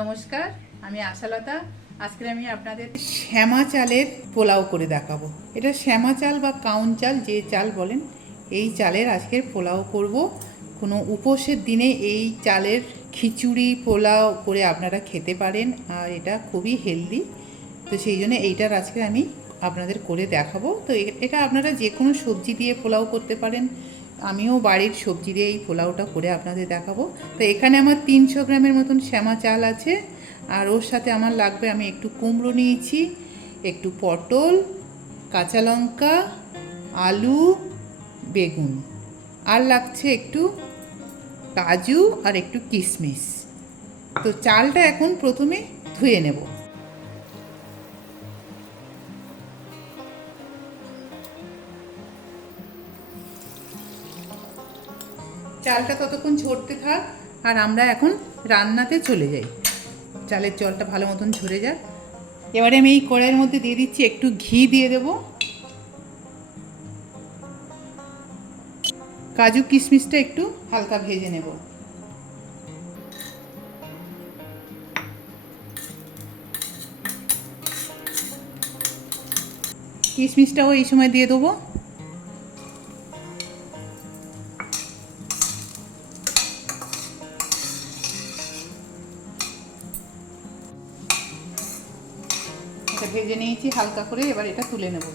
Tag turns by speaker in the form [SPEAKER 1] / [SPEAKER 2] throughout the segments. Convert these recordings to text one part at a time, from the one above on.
[SPEAKER 1] নমস্কার, আমি আশালতা। আজকে আমি আপনাদের শ্যামা চালের পোলাও করে দেখাবো। এটা শ্যামা চাল বা কাউন চাল, যে চাল বলেন, এই চালের আজকের পোলাও করব। কোনো উপোসের দিনে এই চালের খিচুড়ি, পোলাও করে আপনারা খেতে পারেন, আর এটা খুবই হেলদি। তো সেই জন্য এইটার আজকে আমি আপনাদের করে দেখাবো। তো এটা আপনারা যে কোনো সবজি দিয়ে পোলাও করতে পারেন আমিও বাড়ির সবজি দিয়ে এই পোলাওটা করে আপনাদের দেখাবো। তো এখানে আমার তিনশো গ্রামের মতন শ্যামা চাল আছে। আর ওর সাথে আমার লাগবে আমি একটু কুমড়ো নিয়েছি, একটু পটল, কাঁচা লঙ্কা, আলু, বেগুন। আর লাগছে একটু কাজু আর একটু কিশমিশ। তো চালটা এখন প্রথমে ধুয়ে নেব। চালটা ততক্ষণ ঝরতে থাক আর আমরা এখন রান্নাতে চলে যাই। চালের জলটা ভালো মতন ঝরে যাক। এবারে আমি এই কড়াইয়ের মধ্যে দিয়ে দিচ্ছি একটু ঘি দিয়ে দেব। কাজু কিশমিশটা একটু হালকা ভেজে নেব। কিশমিশটাও এই সময় দিয়ে দেবো। এটা ভেজে নিয়েছি, হালকা করে এবার এটা তুলে নেব।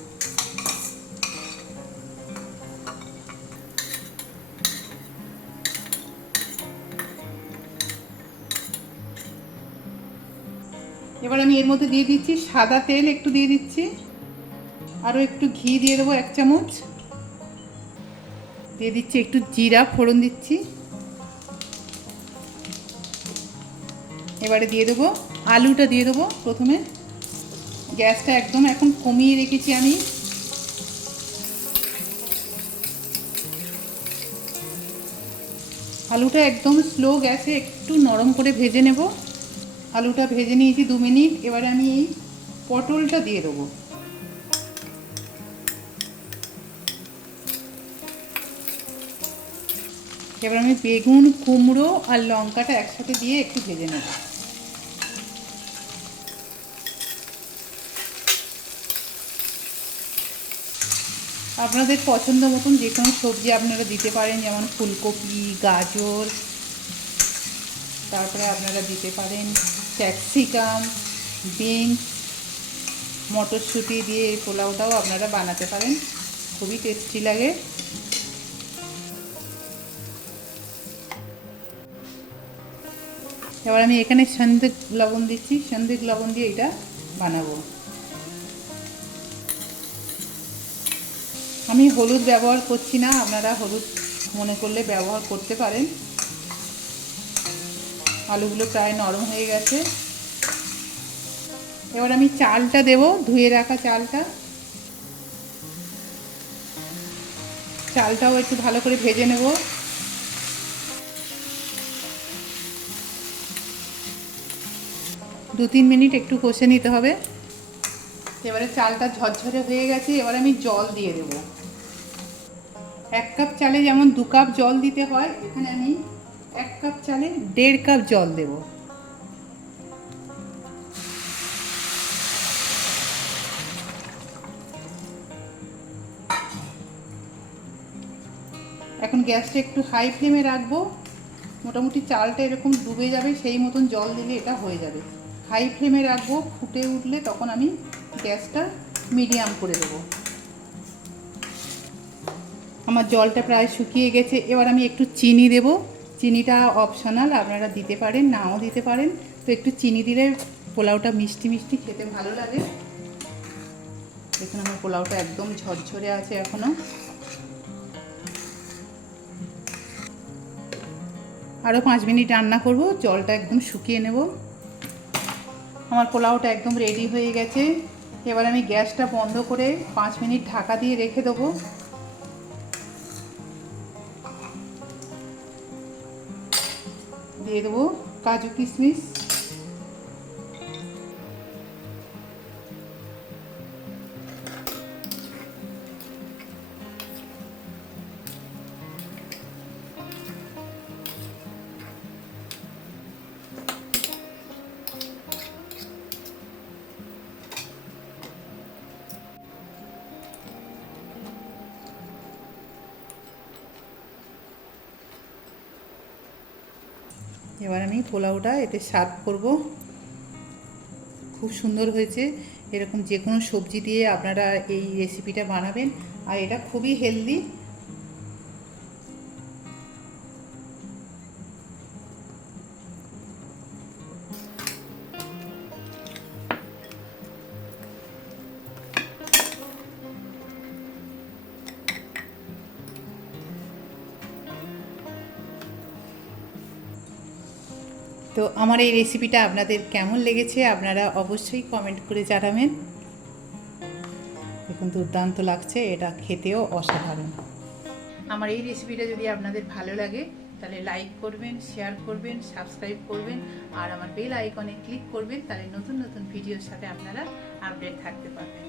[SPEAKER 1] এবার আমি এর মধ্যে দিয়ে দিচ্ছি সাদা তেল, একটু দিয়ে দিচ্ছি। আরও একটু ঘি দিয়ে দেবো, এক চামচ। দিয়ে দিচ্ছি একটু জিরা, ফোড়ন দিচ্ছি। এবারে দিয়ে দেবো, আলুটা দিয়ে দেবো প্রথমে। গ্যাসটা একদম এখন কমিয়ে রেখেছি আমি। আলুটা একদম স্লো গ্যাসে একটু নরম করে ভেজে নেব। আলুটা ভেজে নিয়েছি দু মিনিট, এবারে আমি এই পটলটা দিয়ে দেবো। এবার আমি বেগুন, কুমড়ো আর লঙ্কাটা একসাথে দিয়ে একটু ভেজে নেব। আপনাদের পছন্দ মতন যে কোনো সবজি আপনারা দিতে পারেন, যেমন ফুলকপি, গাজর, তারপরে আপনারা দিতে পারেন ক্যাপসিকাম, বিনস, মটরশুঁটি দিয়ে এই পোলাওটাও আপনারা বানাতে পারেন। খুবই টেস্টি লাগে। এবার আমি এখানে সন্দেক লবণ দিচ্ছি। সন্দেক লবণ দিয়ে এটা বানাবো। আমি হলুদ ব্যবহার করছি না, আপনারা হলুদ মনে করলে ব্যবহার করতে পারেন। আলুগুলো প্রায় নরম হয়ে গেছে। এবার আমি চালটা দেব, ধুয়ে রাখা চালটা। চালটাও একটু ভালো করে ভেজে নেব। দু তিন মিনিট একটু কষে নিতে হবে। এবারে চালটা ঝরঝরে হয়ে গেছে, এবার আমি জল দিয়ে দেব। এক কাপ চালে যেমন দু কাপ জল দিতে হয়, এখানে আমি এক কাপ চালে দেড় কাপ জল দেব। এখন গ্যাসটা একটু হাই ফ্লেমে রাখব। মোটামুটি চালটা এরকম ডুবে যাবে, সেই মতন জল দিলে এটা হয়ে যাবে। হাই ফ্লেমে রাখব, ফুটে উঠলে তখন আমি গ্যাসটা মিডিয়াম করে দেবো। আমার জলটা প্রায় শুকিয়ে গেছে। এবার আমি একটু চিনি দেব। চিনিটা অপশনাল আপনারা দিতে পারেন, নাও দিতে পারেন। তো একটু চিনি দিলে পোলাওটা মিষ্টি মিষ্টি খেতে ভালো লাগে। দেখুন, আমার পোলাওটা একদম ঝরঝরে আছে এখনও আরও পাঁচ মিনিট রান্না করব, জলটা একদম শুকিয়ে নেব। আমার পোলাওটা একদম রেডি হয়ে গেছে। এবার আমি গ্যাসটা বন্ধ করে পাঁচ মিনিট ঢাকা দিয়ে রেখে দেবো। দিয়ে দেবো কাজু কিশমিশ। এবার আমি পোলাওটা এতে সার্ভ করব। খুব সুন্দর হয়েছে। এরকম যে কোনো সবজি দিয়ে আপনারা এই রেসিপিটা বানাবেন। আর এটা খুবই হেলদি তো আমার এই রেসিপিটা আপনাদের কেমন লেগেছে আপনারা অবশ্যই কমেন্ট করে জানাবেন। দেখুন, দুর্দান্ত লাগছে, এটা খেতেও অসাধারণ। আমার এই রেসিপিটা যদি আপনাদের ভালো লাগে, তাহলে লাইক করবেন শেয়ার করবেন সাবস্ক্রাইব করবেন, আর আমার বেল আইকনে ক্লিক করবেন, তাহলে নতুন নতুন ভিডিওর সাথে আপনারা আপডেট থাকতে পারবেন।